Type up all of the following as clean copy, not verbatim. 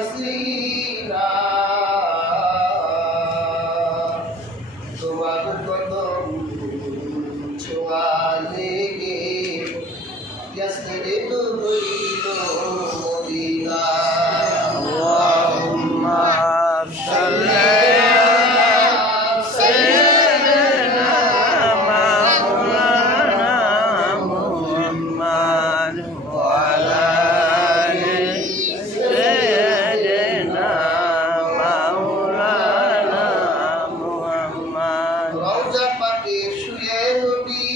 ওয়াসিলা তোমার কদম ছোঁয়া লেগে ইয়াসরে হইল মদিনা আল্লাহুম্মা সাল্লি আলা সাইয়্যিদিনা মাওলানা মুহাম্মদ ওয়া আলা আলি সাইয়্যিদিনা মাওলানা মুহাম্মদ। রওজা পাকে শুয়ে নবী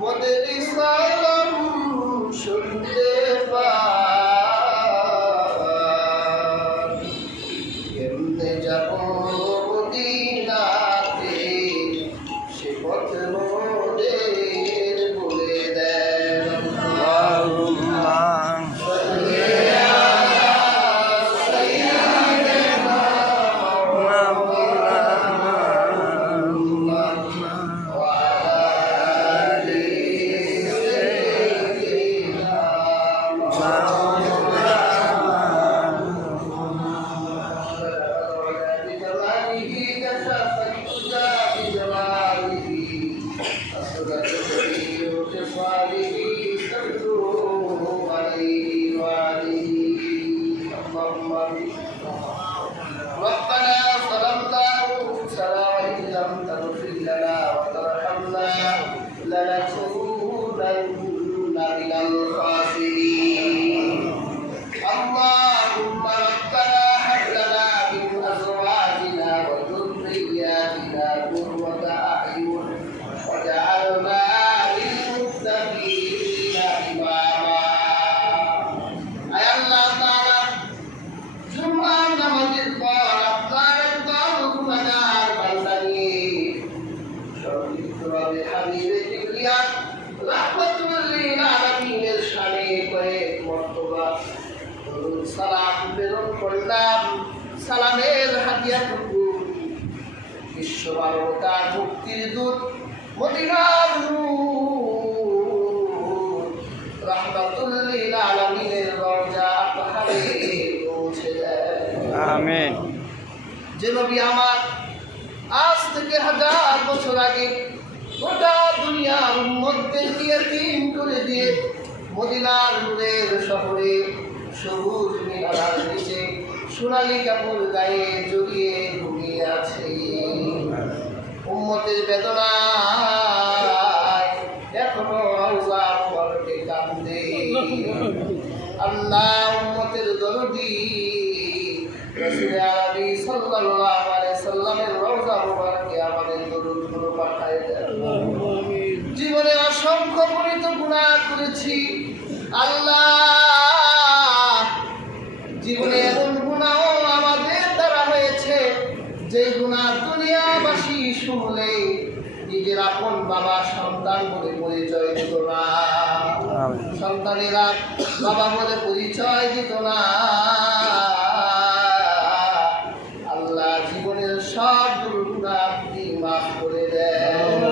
মোদের সালাম শুনতে পান কেমনে যাব মদিনাতে সে পথ মোদের বলে দেন আল্লাহুম্মা ربنا ظلمنا أنفسنا وإن لم تغفر لنا وترحمنا لنكونن من الخاسرين اللهم ربنا هب لنا من أزواجنا وذرياتنا قرة أعين واجعلنا للمتقين إماما أي الله تعالى জুমার নামাজের পর আপনার গুনাহগার বান্দা নিয়ে সর্বভাবে হাবিবে কিবরিয়া রাহমাতুল লিল আলামিনের শানে কয়েক মর্তবা দরুদ সালাম প্রেরণ করলাম। সালামের হাদিয়াটুকু বিশ্ব মানবতার মুক্তির দূত মদিনার নূর রাহমাতুল লিল আলামিনের রওজা পাহাড়ে পৌঁছে দেয়। আমিন। যে নবী আমার আজ থেকে 1000 বছর আগে গোটা দুনিয়ার উম্মতদেরকে ইতিম করে দিয়ে মদিনার নূরের শহরে সবুজ মিনারার নিচে সোনালী কাপড় গায়ে জড়িয়ে ঘুমিয়ে আছে উম্মতের বেদনায় এখনো রওজা মুবারকে কাঁদে। আল্লাহ উম্মতের দরদি রাসূল আরবি সাল্লাল্লাহু আলাইহি সাল্লামের রওজা মুবারকে আমাদের দরুদগুলো পাঠায় দেন। জীবনে অসংখ্য পরিত গুনাহ করেছি আল্লাহ, জীবনে এমন গুনাহ আমাদের দ্বারা হয়েছে যে গুনাহ দুনিয়াবাসী শুনলে নিজের আপন বাবা সন্তান বলে পরিচয় দিত না, সন্তানেরা বাবা বলে পরিচয় দিত না। আল্লাহ জীবনের সব গুনাহ আপনি মাফ করে দেন।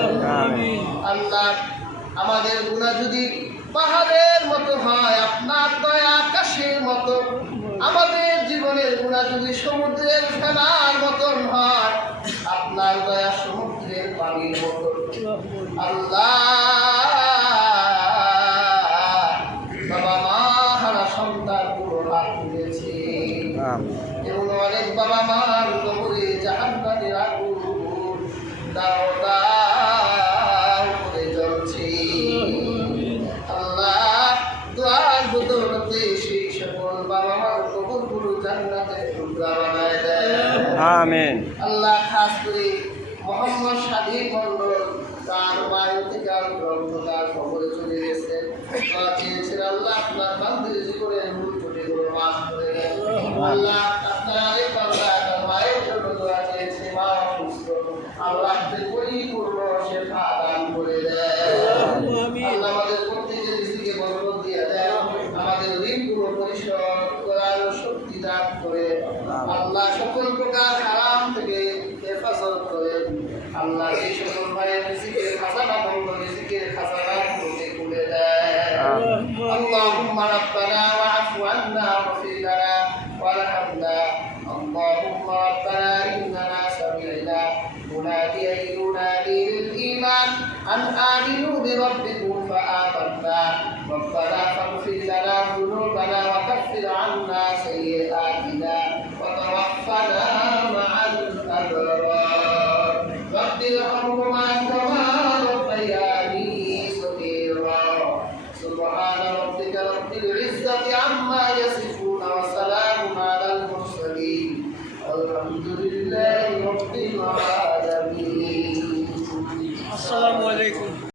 আল্লাহ আমাদের গুনাহ যদি পাহাড়ের মতো হয়, আপনার দয়া আকাশের মতো, আমাদের জীবনের গুনাহ যদি সমুদ্রের ফেনার মতন হয়, আপনার দয়া সমুদ্রের পানির মতো। আল্লাহ বাবা মা হারা সন্তান পুরো হাত তুলেছে, এমন অনেক বাবা মার কবরে জাহান্নামের আগুন দাও দাও করে জ্বলছে। আল্লাহ দোয়ার বদৌলতে সেই সকল বাবা মার কবরগুলো জান্নাতের টুকরা বানায় দেন। আমিন। আল্লাহ খাস করে মোহাম্মদ স্বাধীন মণ্ডল তার বায়ু থেকে গ্রন্থকার খবরে চলে গেছেন, চেয়েছেন আল্লাহ আপনার বান্দির জীবনের ভুল ত্রুটিগুলো মাফ করে দেন। আল্লাহ আপনার আরেক বান্দা তার মায়ের জন্য দোয়া চেয়েছে, মা অসুস্থ, আল্লাহ পরিপূর্ণ শেফা দান করে দেন। আল্লাহ আমাদের প্রত্যেকের রিজিকে বরকত দিয়ে দেন, আমাদের ঋণগুলো পরিশোধ করার শক্তি দান করে আল্লাহ সকল প্রকার হারাম থেকে হেফাজত করে। আল্লাহ এই সকল ভাইয়ের রিজিকের খাজানা বন্ধ, রিজিকের খাজানা খুলে দেয়। ربنا واعف عنا واغفر لنا وارحمنا اللهم ربنا إننا سمعنا مناديا ينادي للإيمان أن آمنوا بربكم فآمنا ربنا فاغفر لنا ذنوبنا وكفر عنا سيئاتنا وتوفنا مع الأبرار رب ارحمهما كما ربياني صغيرا سبحان ربك رب العزة عما يصفون